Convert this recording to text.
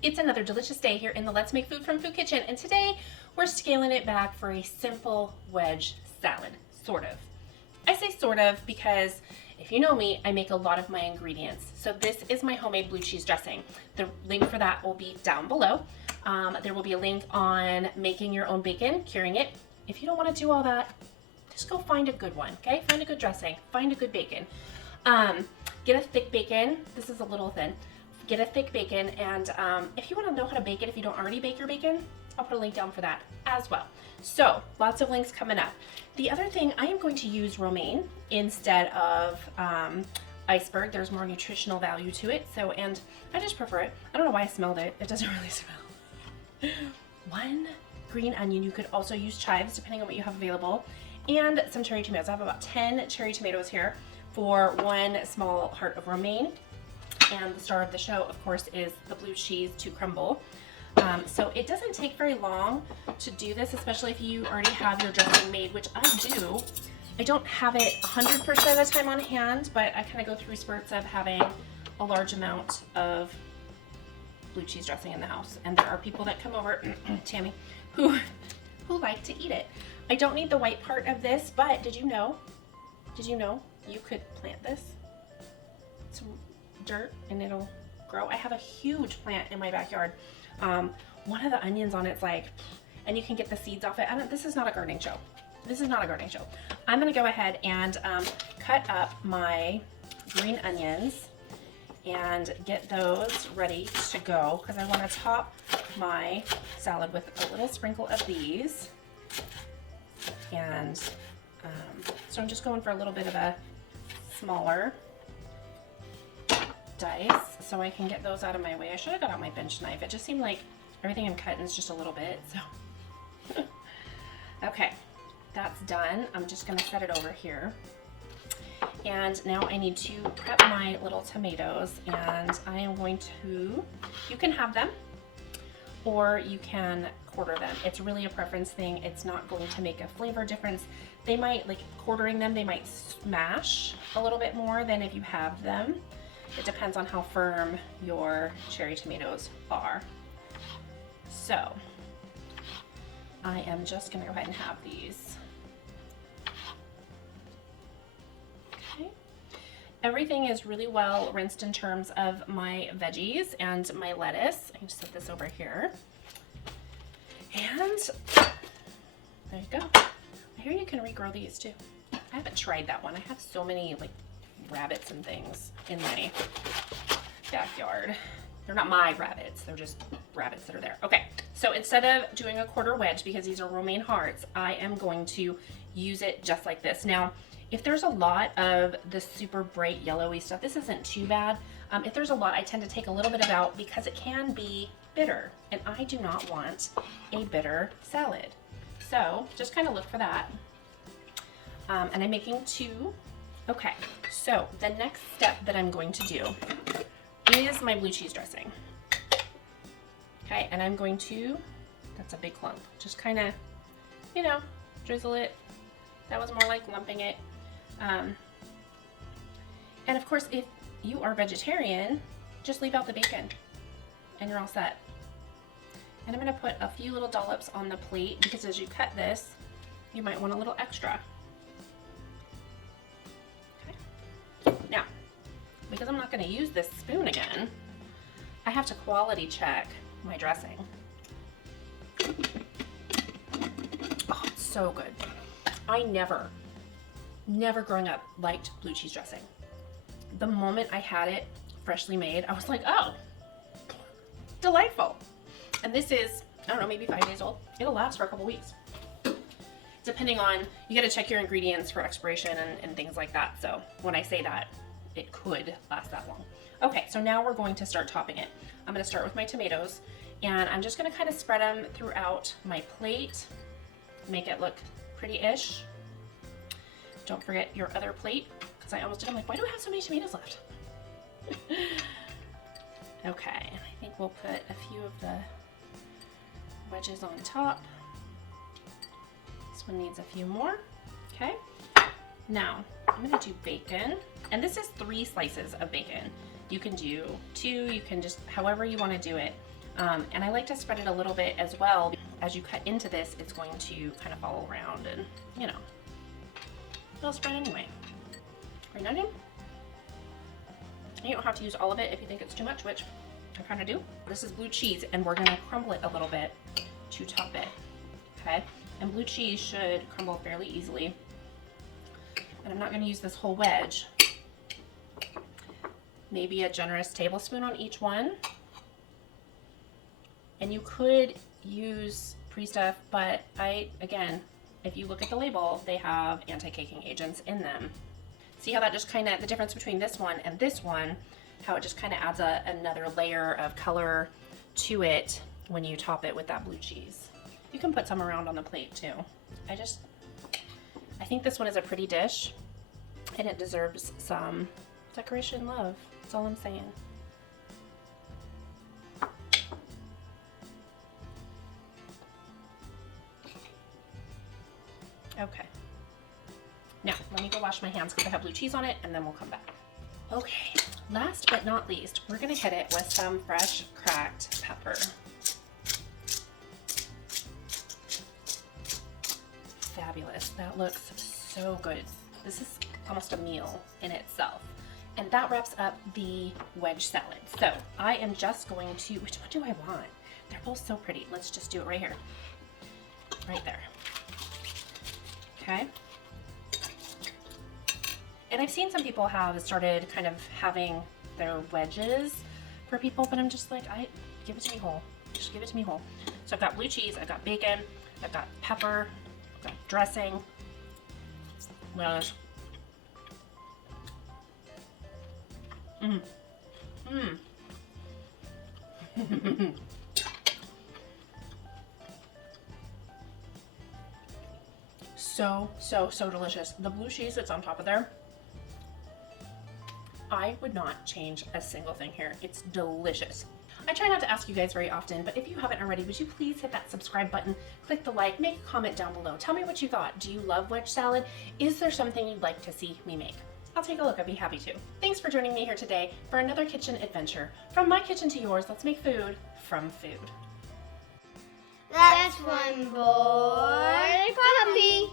It's another delicious day here in the Let's Make Food from Food Kitchen, and today we're scaling it back for a simple wedge salad, sort of. I say sort of because if you know me, I make a lot of my ingredients. So this is my homemade blue cheese dressing. The link for that will be down below. There will be a link on making your own bacon, curing it. If you don't want to do all that, just go find a good one, okay? Find a good dressing, find a good bacon. Get a thick bacon. This is a little thin. Get a thick bacon, and if you want to know how to bake it, if you don't already bake your bacon, I'll put a link down for that as well. So lots of links coming up. The other thing, I am going to use romaine instead of iceberg. There's more nutritional value to it, so, and I just prefer it. I don't know why I smelled it. It doesn't really smell. 1 green onion. You could also use chives depending on what you have available, and some cherry tomatoes. I have about 10 cherry tomatoes here for 1 small heart of romaine. And the star of the show, of course, is the blue cheese to crumble. So it doesn't take very long to do this, especially if you already have your dressing made, which I do. I don't have it 100% of the time on hand, but I kind of go through spurts of having a large amount of blue cheese dressing in the house. And there are people that come over, Tammy, who like to eat it. I don't need the white part of this, but did you know you could plant this? Some dirt and it'll grow. I have a huge plant in my backyard. One of the onions on it's like, and you can get the seeds off it. This is not a gardening show. This is not a gardening show. I'm gonna go ahead and cut up my green onions and get those ready to go because I want to top my salad with a little sprinkle of these. And so I'm just going for a little bit of a smaller dice so I can get those out of my way. I should have got out my bench knife. It just seemed like everything I'm cutting is just a little bit, so. Okay, that's done. I'm just gonna set it over here. And now I need to prep my little tomatoes, and I am going to, you can have them or you can quarter them. It's really a preference thing. It's not going to make a flavor difference. They might, like quartering them, they might smash a little bit more than if you have them. It depends on how firm your cherry tomatoes are. So I am just gonna go ahead and have these. Okay. Everything is really well rinsed in terms of my veggies and my lettuce. I can just set this over here. And there you go. I hear you can regrow these too. I haven't tried that one. I have so many like rabbits and things in my backyard. They're not my rabbits, they're just rabbits that are there. Okay, so instead of doing a quarter wedge, because these are romaine hearts, I am going to use it just like this. Now, if there's a lot of the super bright yellowy stuff, this isn't too bad. If there's a lot, I tend to take a little bit of out because it can be bitter, and I do not want a bitter salad. So just kind of look for that. And I'm making 2. Okay, so the next step that I'm going to do is my blue cheese dressing. Okay, and I'm going to, that's a big clump, just kind of, you know, drizzle it. That was more like lumping it. And of course, if you are vegetarian, just leave out the bacon and you're all set. And I'm gonna put a few little dollops on the plate because as you cut this, you might want a little extra. Now, because I'm not going to use this spoon again, I have to quality check my dressing. Oh, it's so good. I never growing up liked blue cheese dressing. The moment I had it freshly made, I was like, oh, delightful. And this is, I don't know, maybe 5 days old. It'll last for a couple weeks. Depending on, you got to check your ingredients for expiration and things like that. So when I say that, it could last that long. Okay, so now we're going to start topping it. I'm going to start with my tomatoes, and I'm just going to kind of spread them throughout my plate, make it look pretty-ish. Don't forget your other plate, because I almost did. I'm like, why do I have so many tomatoes left? Okay, I think we'll put a few of the wedges on top. This one needs a few more. Okay, now I'm gonna do bacon, and this is 3 slices of bacon. You can do 2, you can just however you want to do it. And I like to spread it a little bit as well. As you cut into this, it's going to kind of follow around and, you know, it'll spread anyway. Green onion. You don't have to use all of it if you think it's too much, which I kind of do. This is blue cheese, and we're gonna crumble it a little bit to top it, okay? And blue cheese should crumble fairly easily. And I'm not gonna use this whole wedge. Maybe a generous tablespoon on each one. And you could use pre-stuff, but again, if you look at the label, they have anti-caking agents in them. See how that just kind of, the difference between this one and this one, how it just kind of adds another layer of color to it when you top it with that blue cheese. You can put some around on the plate too. I think this one is a pretty dish and it deserves some decoration love. That's all I'm saying. Okay. Now, let me go wash my hands because I have blue cheese on it, and then we'll come back. Okay, last but not least, we're gonna hit it with some fresh cracked pepper. Fabulous, that looks so good. This is almost a meal in itself. And that wraps up the wedge salad. So I am just going to, which one do I want? They're both so pretty. Let's just do it right here. Right there. Okay. And I've seen some people have started kind of having their wedges for people, but I'm just like, give it to me whole. Just give it to me whole. So I've got blue cheese, I've got bacon, I've got pepper, I've got dressing. What else? So delicious. The blue cheese that's on top of there, I would not change a single thing here. It's delicious. I try not to ask you guys very often, but if you haven't already, would you please hit that subscribe button, click the like, make a comment down below. Tell me what you thought. Do you love wedge salad? Is there something you'd like to see me make? I'll take a look. I'd be happy to. Thanks for joining me here today for another kitchen adventure. From my kitchen to yours, let's make food from food. That's one more coffee.